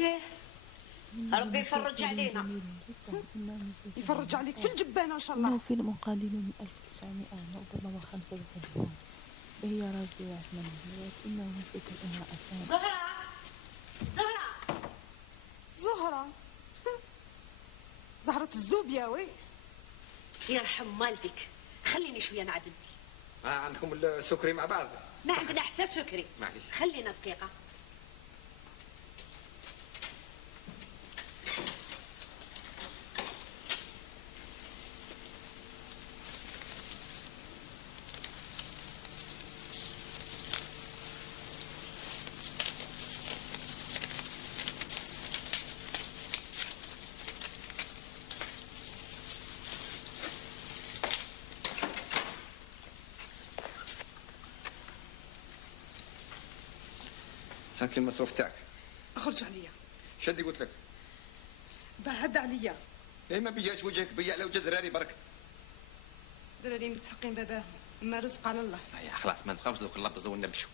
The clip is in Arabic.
ايه ربي يفرج علينا. يفرج عليك في الجبانة إن شاء الله. إنه فيلم قديم من 1984 وهي راجعة من الهوايات. إنه فكر امرأتان. زهرة زهرة زهرة زهرة الزوبياوي. يرحم والدك، خليني شوية مع بنتي. عندكم السكري مع بعض؟ ما عندنا حتى سكري. معليش خلينا دقيقة. هاك المصروف تاعك. اخرج عليا. شدي قلت لك. بعد عليا. ايه ما بيجاش وجهك بيا على وجه دراري برك. دراري مستحقين باباهم، اما رزق على الله. يا خلاص ما نبقاوش دوك نلبزوا ونبشوا.